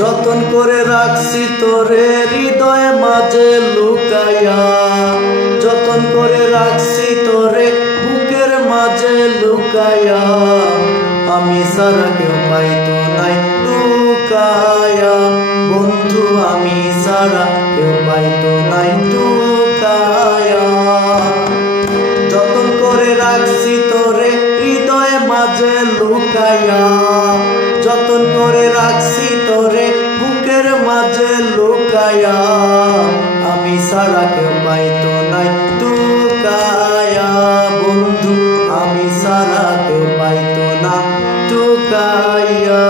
যতন করে রাখছি তোরে হৃদয় মাঝে লুকাইয়া, যতন করে রাখছি তোরে বুকের মাঝে লুকাইয়া, আমি সারা কেউ পাইতো নাই লুকাইয়া, বন্ধু আমি সারা কেউ পাইতো নাই লুকাইয়া। যতন করে রাখছি তোরে হৃদয় মাঝে লুকাইয়া, যতন করে রাখছি তোরে বুকের মাঝে লুকাইয়া, আমি সারা কেউ পাইতো নাই লুকাইয়া, বন্ধু আমি সারা কেউ পাইতো না লুকাইয়া।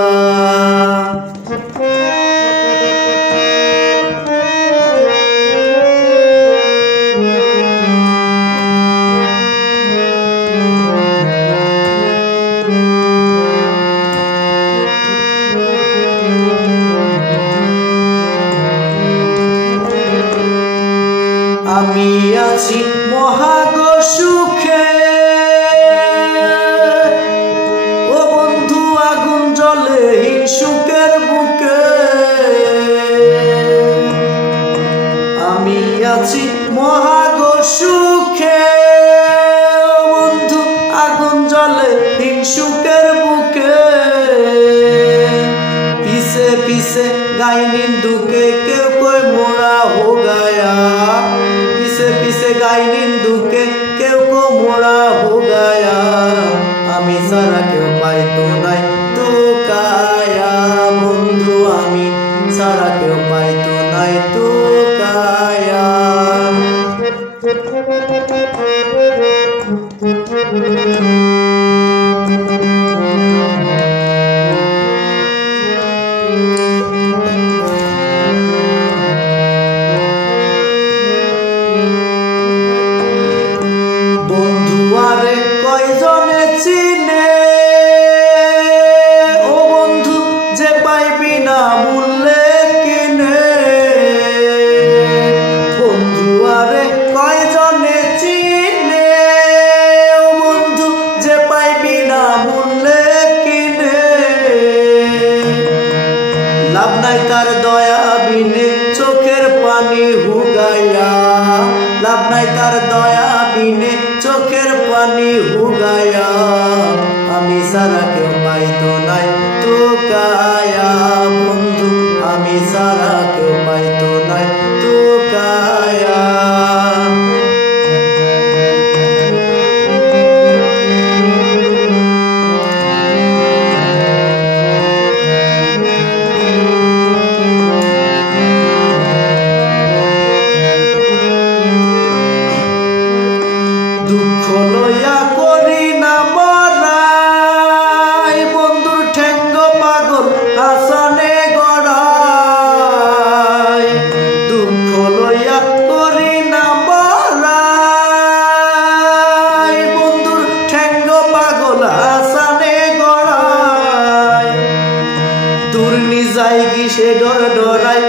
আমি আছি মহাগো সুখে, ও বন্ধু আগুন জ্বলে সুখের বুকে, আমি আছি মহাগো সুখে, ও বন্ধু আগুন জ্বলে সুখের বুকে, পিছে পিছে গাই নিন্দুকে কেউ কই মোরা হো গায়া, পিছে পিছে গাই নিন্দুকে কেউ কো মোরা হো গায়া, আমি সারা কেউ পাইতো নাই লুকাইয়া, বন্ধু আমি সারা কেউ পাইতো নাই লুকাইয়া। বন্ধুয়ারে কয়জনে চিনে, ও বন্ধু যে পাইবি না মূল্যে কিনে, বন্ধুয়ারে কয়জনে চিনে, ও বন্ধু যে পাইবি না মূল্যে কিনে, লাভ নাই তার দয়া বিনে চোখের পানি হুগাইয়া, লাভ নাই তার দয়া বিনে চোখের পানি হুগাইয়া, আমি সারা কেউ পাইতো নাই লুকাইয়া, বন্ধু আমি সারা কেউ পাইতো নাই লুকাইয়া। দুঃখ লইয়া করি না বড়াই, বন্ধুর ঠেঙ্গ পাগল হাসানে গড়াই, দুঃখ লইয়া করি না বড়াই, বন্ধুর ঠেঙ্গ পাগল হাসানে গড়াই, দুর্নি যাইগি সে ডর ডরাই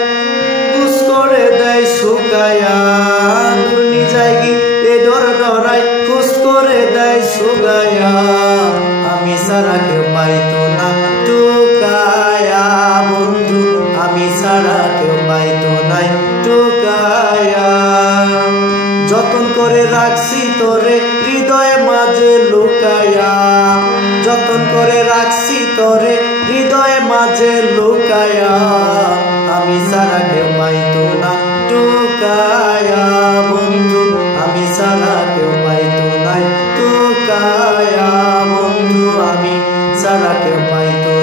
কুস করে দেয় শুকায়া, দুর্নি যাইগি এ ডর ডরাই কুস করে দেয় শুকায়া, আমি সারা কেউ পাইতো না লুকাইয়া, বন্ধু আমি সারা কেউ পাইতো নাই লুকাইয়া। যতন করে রাখছি তোরে হৃদয় মাঝে লুকাইয়া, যতন করে রাখছি তোরে হৃদয় মাঝে লুকাইয়া, আমি সারা কেউ পাইতো না লুকাইয়া, বন্ধু আমি সারা কেউ পাইতো নাই লুকাইয়া, বন্ধু আমি সারা কেউ পাইতো